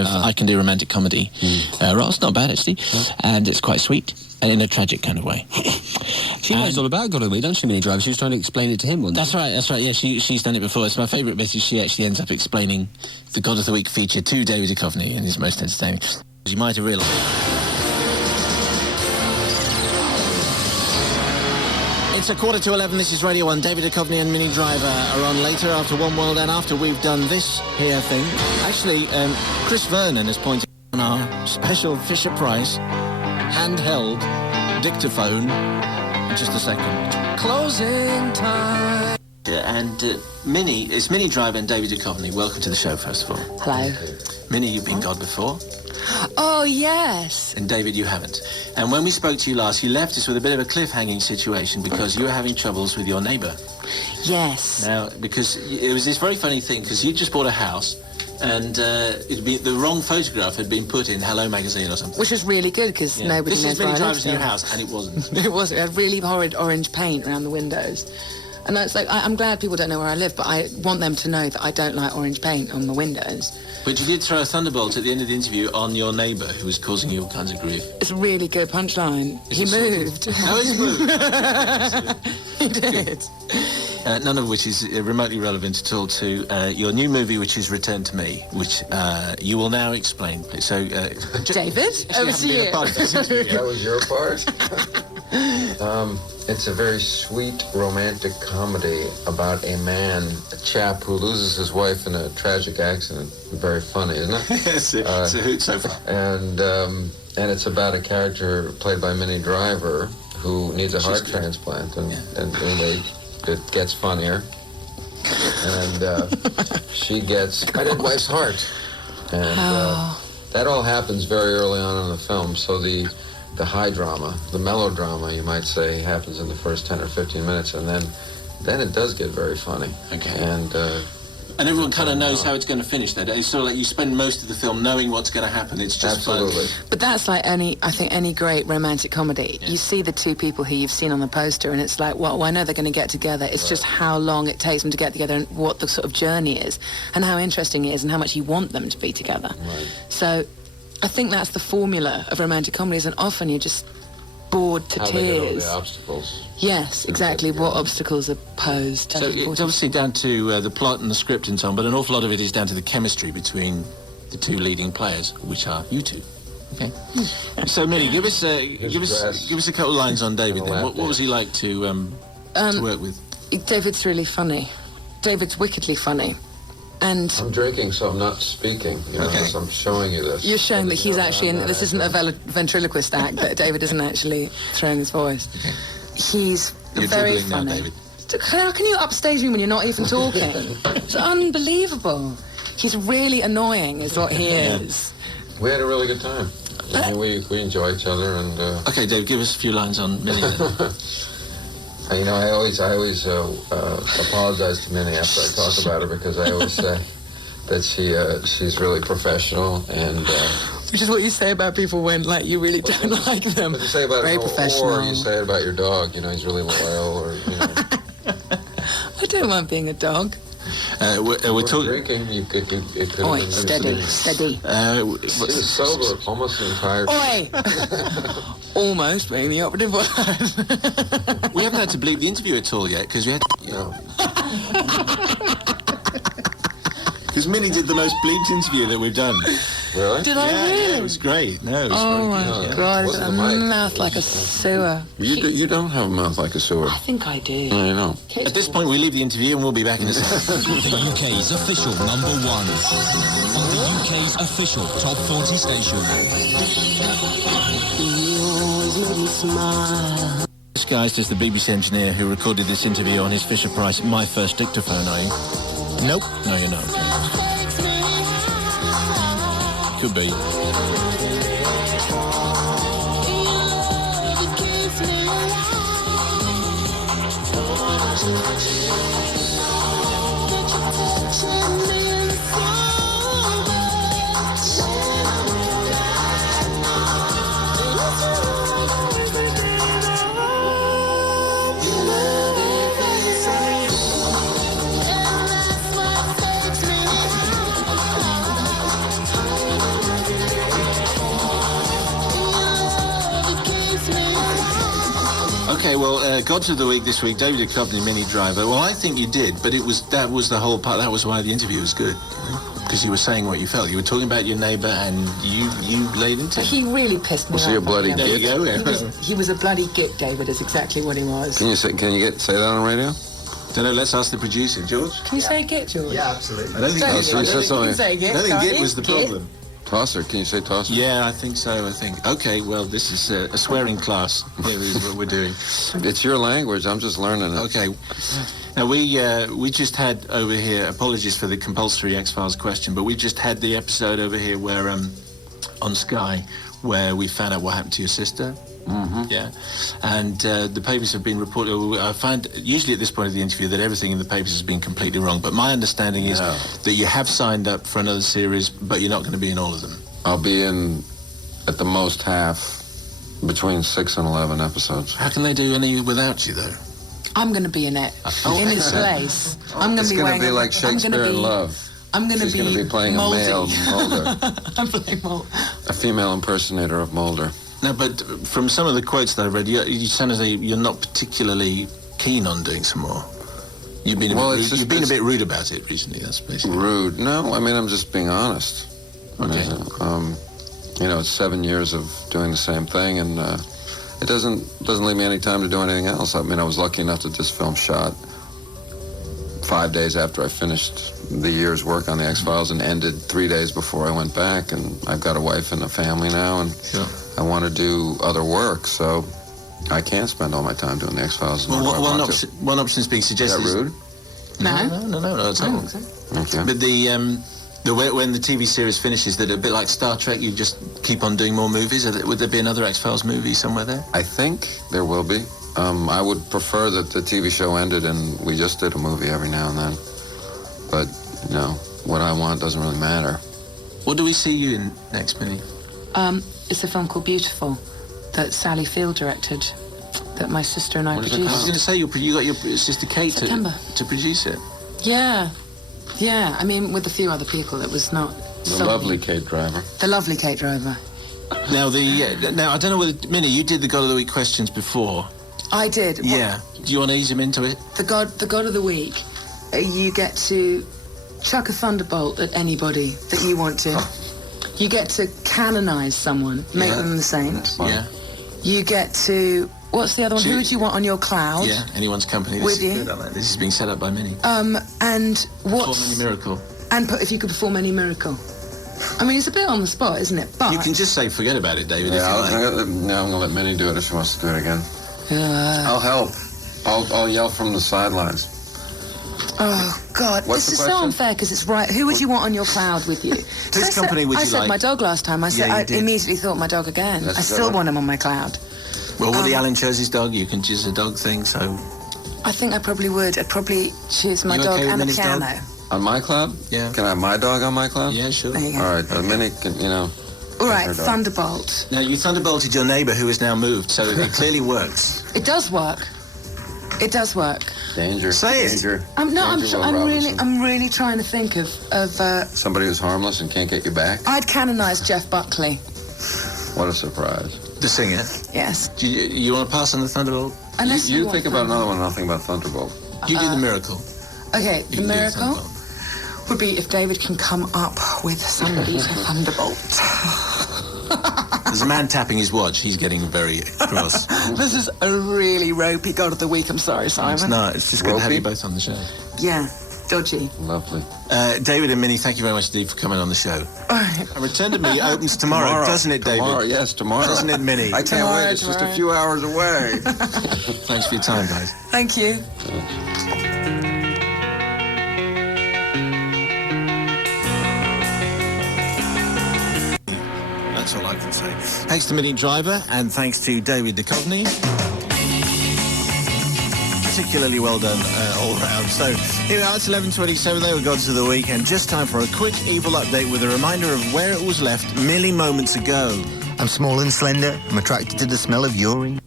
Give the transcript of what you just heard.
of I can do romantic comedy role. It's not bad, actually. And it's quite sweet, and in a tragic kind of way. She knows all about Godaway, don't she, Minnie Driver? She was trying to explain it to him once. That's right, yeah, she's done it before. It's my favourite bit is she actually ends up explaining the God of the Week feature to David Duchovny, and it's most entertaining. As you might have realised. It's 11:15, this is Radio 1. David Duchovny and Minnie Driver are on later after One World and after we've done this here thing. Actually, Chris Vernon has pointed on our special Fisher-Price handheld dictaphone in just a second. Closing time. And Minnie, it's Minnie Driver and David Duchovny. Welcome to the show, first of all. Hello. Minnie, you've been God before. Oh, yes. And David, you haven't. And when we spoke to you last, you left us with a bit of a cliffhanging situation because you were having troubles with your neighbour. Yes. Now, because it was this very funny thing, because you just bought a house and the wrong photograph had been put in Hello Magazine or something. Which was really good, because nobody knows This is where Minnie I live Driver's new still. house, and it wasn't. It wasn't. It had really horrid orange paint around the windows. And it's like, I'm glad people don't know where I live, but I want them to know that I don't like orange paint on the windows. But you did throw a thunderbolt at the end of the interview on your neighbour who was causing you all kinds of grief. It's a really good punchline. He moved. Oh, he's moved. He did. None of which is remotely relevant at all to your new movie, which is Return to Me, which you will now explain, please. So, David, over to you. That was your part? It's a very sweet romantic comedy about a chap who loses his wife in a tragic accident. Very funny, isn't it? Yes, it's a hoot so far. And it's about a character played by Minnie Driver who needs a heart transplant, and it gets funnier. And she gets I did wife's heart, and that all happens very early on in the film. So the high drama, the melodrama, you might say, happens in the first 10 or 15 minutes, and then it does get very funny. Okay. And everyone kind of knows how it's going to finish. That it's sort of like you spend most of the film knowing what's going to happen. It's just absolutely fun. But that's like any great romantic comedy. Yeah. You see the two people who you've seen on the poster, and it's like, well, I know they're going to get together. It's just how long it takes them to get together, and what the sort of journey is, and how interesting it is, and how much you want them to be together. Right. So I think that's the formula of romantic comedies, and often you're just bored to how tears. they get over the obstacles. Yes, exactly. What obstacles are posed. So it's obviously down to the plot and the script and so on, but an awful lot of it is down to the chemistry between the two leading players, which are you two. Okay. So Minnie, give us a couple of lines on David then. What was he like to work with? David's really funny. David's wickedly funny. And I'm drinking, so I'm not speaking. So I'm showing you this. You're showing that he's actually this isn't a ventriloquist act, that David isn't actually throwing his voice. Okay. He's very funny. Now, David. How can you upstage me when you're not even talking? It's unbelievable. He's really annoying, is what he is. We had a really good time. We enjoy each other, and. Okay, Dave, give us a few lines on Minnie then. I always apologize to Minnie after I talk about her, because I always say that she's really professional, and which is what you say about people when you really don't like them. What you say about very professional, or you say it about your dog. He's really loyal, or I don't mind being a dog. We're drinking. It could have been steady. She was sober almost the entire time. Almost being the operative word. We haven't had to bleep the interview at all yet, because we had because Minnie did the most bleeped interview that we've done. Really? Did I really? Yeah, it was great. No, it was very my good. God, it's a mouth like a sewer. You don't have a mouth like a sewer. I think I do. I know. At this point, we leave the interview and we'll be back in a second. The UK's official #1 on the UK's official Top 40 station. Disguised as the BBC engineer who recorded this interview on his Fisher-Price My First Dictaphone, are you? Nope. No, you're not. Could be. Okay, well, Gods of the Week this week, David Duchovny, Minnie Driver. Well, I think you did, but that was the whole part. That was why the interview was good. Because you were saying what you felt. You were talking about your neighbour and you laid into it. He really pissed me off. Was he a bloody git? There you go. He was a bloody git, David, is exactly what he was. Can you say that on the radio? Don't know, let's ask the producer. George? Can you say git, George? Yeah, absolutely. I don't think git was the Git. problem. Tosser, can you say tosser? Yeah, I think so, Okay, well, this is a swearing class. Here is what we're doing. It's your language, I'm just learning it. Okay. Now, we just had over here, apologies for the compulsory X-Files question, but we just had the episode over here where, on Sky, where we found out what happened to your sister. Mm-hmm. Yeah. And the papers have been reported. I find usually at this point of the interview that everything in the papers has been completely wrong. But my understanding is that you have signed up for another series, but you're not going to be in all of them. I'll be in, at the most, half, between 6 and 11 episodes. How can they do any without you, though? I'm going to be in it. In his place. I'm going to be It's going wearing to be like Shakespeare in Love. I'm going She's going to be playing Moldy. a male Mulder. I'm playing Mulder. A female impersonator of Mulder. No, but from some of the quotes that I've read, you sound as though you're not particularly keen on doing some more. You've been a bit rude about it recently. That's basically rude. No, I mean I'm just being honest. Okay. It's 7 years of doing the same thing, and it doesn't leave me any time to do anything else. I mean, I was lucky enough that this film shot 5 days after I finished the year's work on the X-Files and ended 3 days before I went back. And I've got a wife and a family now, and I want to do other work, so I can't spend all my time doing the X-Files. Well, one option is being suggested. Is that rude? No. It's not. Thank you. But when the TV series finishes, that a bit like Star Trek, you just keep on doing more movies. Would there be another X-Files movie somewhere there? I think there will be. I would prefer that the TV show ended and we just did a movie every now and then. But, what I want doesn't really matter. What do we see you in next, Minnie? It's a film called Beautiful that Sally Field directed, that my sister and I produced. I was going to say, you got your sister Kate to produce it. Yeah. I mean, with a few other people, it was not... The lovely Kate Driver. The lovely Kate Driver. Now, I don't know whether... Minnie, you did the God of the Week questions before. I did. Yeah. Do you want to ease him into it? The God of the Week, you get to chuck a thunderbolt at anybody that you want to. You get to canonize someone, make them the saint. Yeah. You get to... What's the other one? Who would you want on your cloud? Yeah, anyone's company. With you. This is being set up by Minnie. And what? Perform any miracle. And if you could perform any miracle. I mean, it's a bit on the spot, isn't it? But you can just say, forget about it, David, if you like. I'm going to let Minnie do it if she wants to do it again. I'll help. I'll yell from the sidelines. Oh, God. What's this the is question? so unfair, because it's right. Who would you want on your cloud with you? Whose company would you like? I said my dog last time. I immediately thought my dog again. I still want him on my cloud. Well, Woody Allen chose his dog. You can choose a dog thing, so... I think I probably would. I'd probably choose my dog and a piano. Dog? On my cloud? Yeah. Can I have my dog on my cloud? Yeah, sure. There you go. All right, Minnie can, All right, Thunderbolt. Now, you thunderbolted your neighbour who has now moved, so it clearly works. It does work. It does work. Danger. Say it. Danger. I'm Robinson. really trying to think of somebody who's harmless and can't get you back. I'd canonize Jeff Buckley. What a surprise. The singer? Yes. Do you want to pass on the thunderbolt? Unless you think about another one and I'll think about Thunderbolt. You do the miracle. Okay, the miracle would be if David can come up with somebody to thunderbolt. There's a man tapping his watch. He's getting very cross. This is a really ropey God of the Week. I'm sorry, Simon. It's not. It's just good to have you both on the show. Yeah, dodgy. Lovely. David and Minnie, thank you very much indeed for coming on the show. All right. A Return to Me opens tomorrow, doesn't it, David? Tomorrow, yes, tomorrow. Doesn't it, Minnie? I can't wait. It's just a few hours away. Thanks for your time, guys. Thank you. That's all I can say. Thanks to Minnie Driver and thanks to David Duchovny. Particularly well done all round. So here we are, it's 11:27. They were Gods of the Week, and just time for a quick Evil update with a reminder of where it was left merely moments ago. I'm small and slender. I'm attracted to the smell of urine.